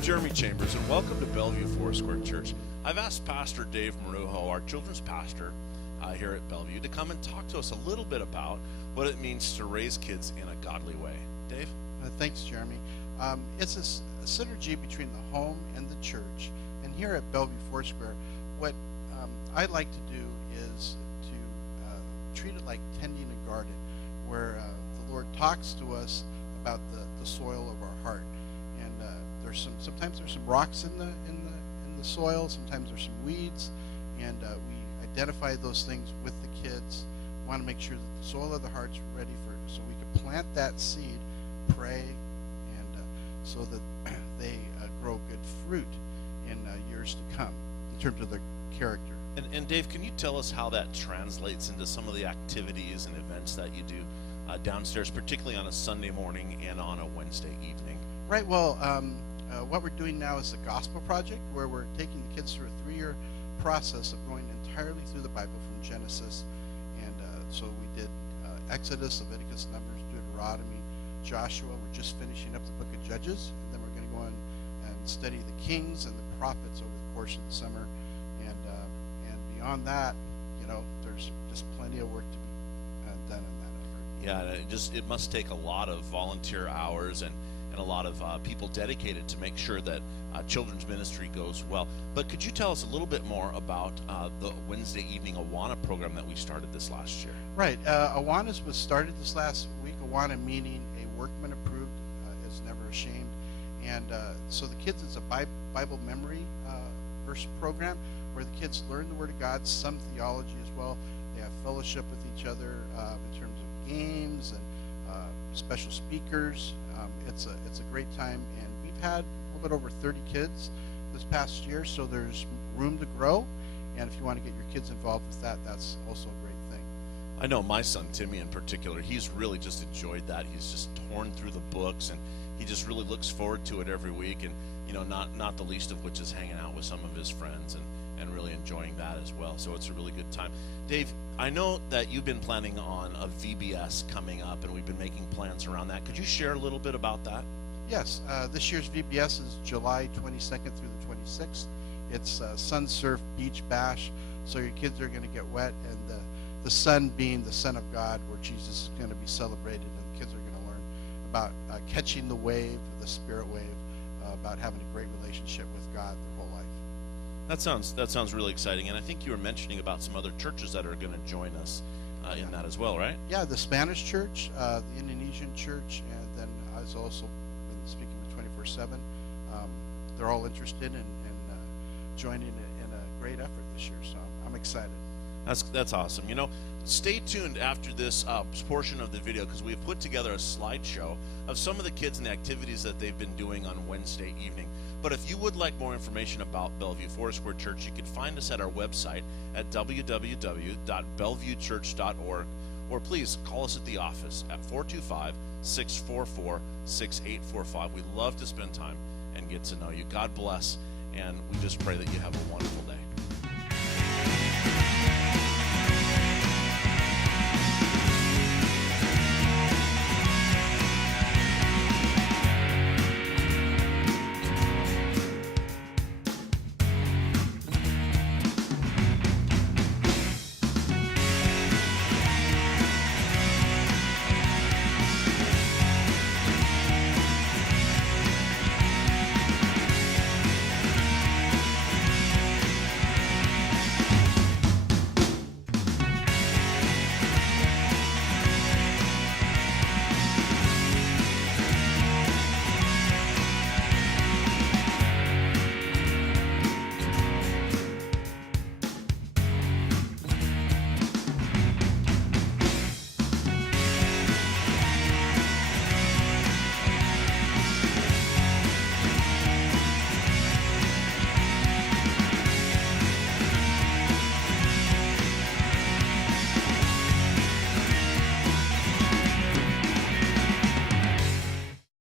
I'm Jeremy Chambers, and welcome to Bellevue Foursquare Church. I've asked Pastor Dave Marrujo, our children's pastor here at Bellevue, to come and talk to us a little bit about what it means to raise kids in a godly way. Dave? Thanks, Jeremy. It's a synergy between the home and the church. And here at Bellevue Foursquare, what I like to do is to treat it like tending a garden, where the Lord talks to us about the soil of our heart. And sometimes there's some rocks in the soil, sometimes there's some weeds, and we identify those things with the kids. We want to make sure that the soil of the heart's ready so we can plant that seed, pray, and so that they grow good fruit in years to come in terms of their character. And Dave, can you tell us how that translates into some of the activities and events that you do downstairs, particularly on a Sunday morning and on a Wednesday evening? Right. Well, what we're doing now is the Gospel Project, where we're taking the kids through a 3-year process of going entirely through the Bible from Genesis. And so we did Exodus, Leviticus, Numbers, Deuteronomy, Joshua. We're just finishing up the book of Judges. And then we're going to go on and study the kings and the prophets over the course of the summer. And beyond that, there's just plenty of work to be done in that effort. Yeah, it must take a lot of volunteer hours and a lot of people dedicated to make sure that children's ministry goes well. But could you tell us a little bit more about the Wednesday evening Awana program that we started this last year? Right. Awana was started this last week. Awana meaning a workman approved is never ashamed. And so the kids, it's a Bible memory verse program where the kids learn the Word of God, some theology as well. They have fellowship with each other in terms of games and special speakers. It's a great time, and we've had a little bit over 30 kids this past year, so there's room to grow. And if you want to get your kids involved with that, that's also a great thing. I know my son Timmy in particular, he's really just enjoyed that. He's just torn through the books, and he just really looks forward to it every week, and not the least of which is hanging out with some of his friends and really enjoying that as well. So it's a really good time. Dave, I know that you've been planning on a VBS coming up, and we've been making plans around that. Could you share a little bit about that? Yes, this year's VBS is July 22nd through the 26th. It's Sun Surf Beach Bash, so your kids are going to get wet, and the sun being the Son of God, where Jesus is going to be celebrated, and the kids are going to learn about catching the wave, the spirit wave, about having a great relationship with God their whole life. That sounds really exciting, and I think you were mentioning about some other churches that are going to join us in that as well, right? Yeah, the Spanish church, the Indonesian church, and then I've also been speaking with 24/7. They're all interested in joining in a great effort this year, so I'm excited. That's awesome. Stay tuned after this portion of the video, because we've put together a slideshow of some of the kids and the activities that they've been doing on Wednesday evening. But if you would like more information about Bellevue Foursquare Church, you can find us at our website at www.bellevuechurch.org, or please call us at the office at 425-644-6845. We'd love to spend time and get to know you. God bless, and we just pray that you have a wonderful day.